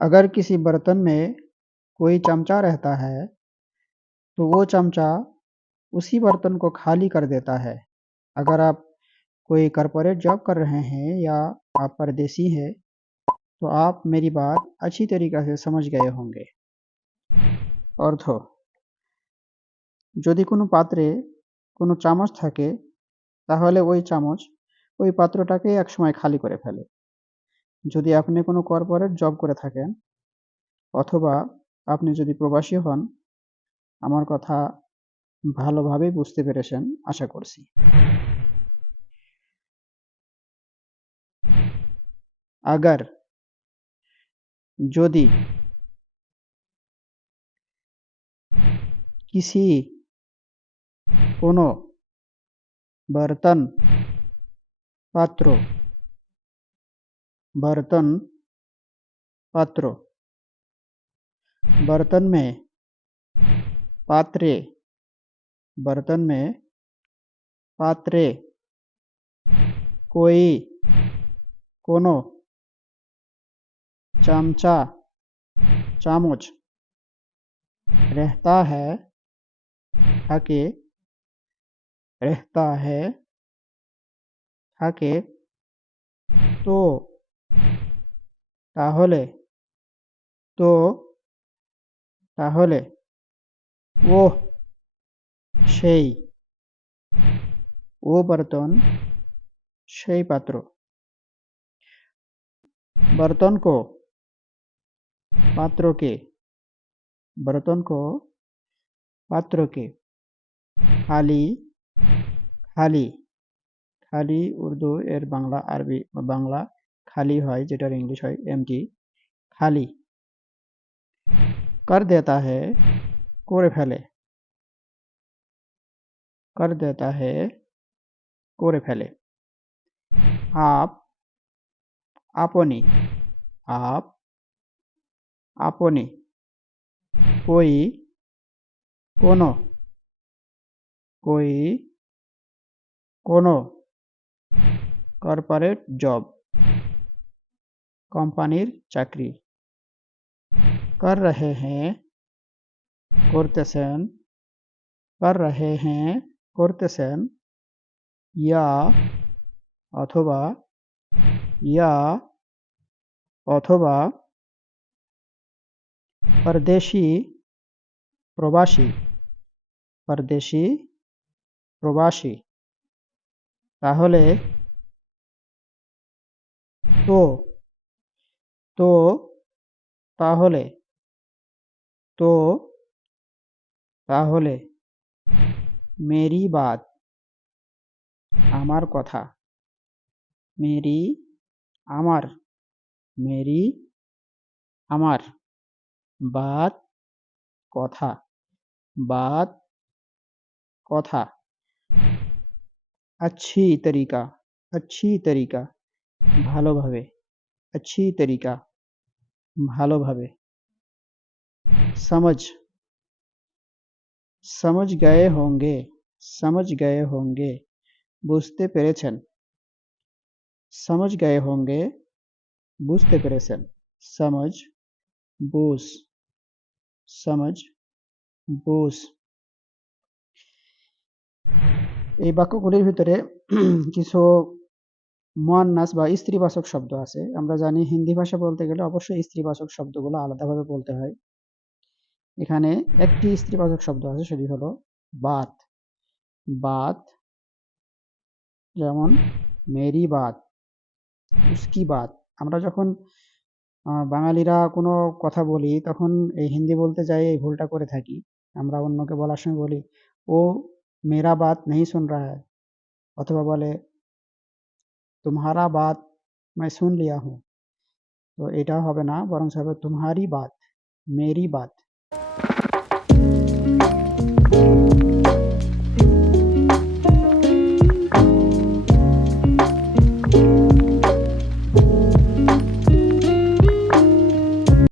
अगर किसी बर्तन में कोई चमचा रहता है तो वो चमचा उसी बर्तन को खाली कर देता है। अगर आप कोई कॉर्पोरेट जॉब कर रहे हैं या आप परदेसी हैं तो आप मेरी बात अच्छी तरीक़ा से समझ गए होंगे। অর্থ যদি কোনো পাত্রে কোনো চামচ থাকে তাহলে ওই চামচ ওই পাত্রটাকেই একসময় খালি করে ফেলে। যদি আপনি কোনো কর্পোরেট জব করে থাকেন অথবা আপনি যদি প্রবাসী হন, আমার কথা ভালোভাবেই বুঝতে পেরেছেন আশা করছি। अगर যদি किसी কোনো बर्तन पात्र बर्तन पात्र बर्तन में पात्रे बर्तन में पात्रे कोई कोनो चमचा चामच रहता है থাকে रहता है থাকে তো তাহলে তো তাহলে ওহ সেই वो बर्तन সেই পাত্র बर्तन को पात्र के बर्तन को पात्र के खाली खाली खाली उर्दू एर बांग्ला आरबी बांग्ला खाली হয় যেটার ইংলিশ হয় এমটি খালি कर देता है করে ফেলে कर देता है করে ফেলে आप আপনি आप আপনি कोई কোনো कोई कोनो कॉर्पोरेट जॉब কোম্পানির চাকরি कर रहे हैं করতেছেন कर रहे हैं করতেছেন या অথবা या অথবা परदेशी प्रवासी परदेशी प्रवासी তাহলে তো তো তাহলে তো তাহলে मेरी बात আমার কথা मेरी আমার मेरी আমার बात কথা बात কথা अच्छी तरीका ভালোভাবে अच्छी तरीका ভালোভাবে समझ समझ गए होंगे বুঝতে পেরেছেন समझ गए होंगे বুঝতে পেরেছেন समझ বুঝ समझ বুঝ এই বাক্যগুলির ভিতরে কিছু মুয়ান্নাস বা স্ত্রীবাচক শব্দ আছে। আমরা জানি হিন্দি ভাষা বলতে গেলে অবশ্যই স্ত্রীবাচক শব্দগুলো আলাদাভাবে বলতে হয়। এখানে একটি স্ত্রীবাচক শব্দ আছে, সেটি হলো বাত বাত যেমন মেরি বাত উসকি বাত। আমরা যখন বাঙালিরা কোনো কথা বলি তখন এই হিন্দি বলতে যাই এই ভুলটা করে থাকি। আমরা অন্যকে বলার সময় বলি ও মেরা বাত नहीं सुन रहा है অথবা বলে तुम्हारा बात मैं सुन लिया हूँ। তো এটা হবে না, বরং হবে तुम्हारी बात मेरी बात।